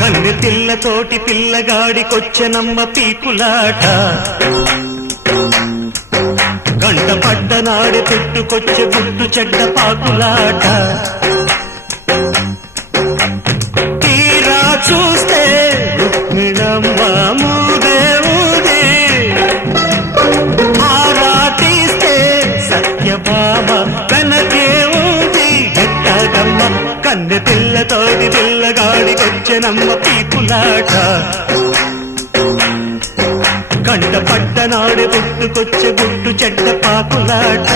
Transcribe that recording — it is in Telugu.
కన్నె పిల్లతోటి పిల్లగాడికొచ్చెనమ్మ పీకులాట గంట పడ్డనాడు చుట్టుకొచ్చే గుట్టు చెడ్డ పాకులాట తీరా చూస్తే రుక్మిణమ్మ మూదే ఊదే ఆరాటిస్తే సత్యభామ వెనకే ఊది ఎట్టగమ్మ కన్నె పిల్లతోటి పిల్లగాడికొచ్చెనమ్మ పీకులాట కంట పట్టనాడు పుట్టుకొచ్చే గుట్టు చెడ్డ పాకులాట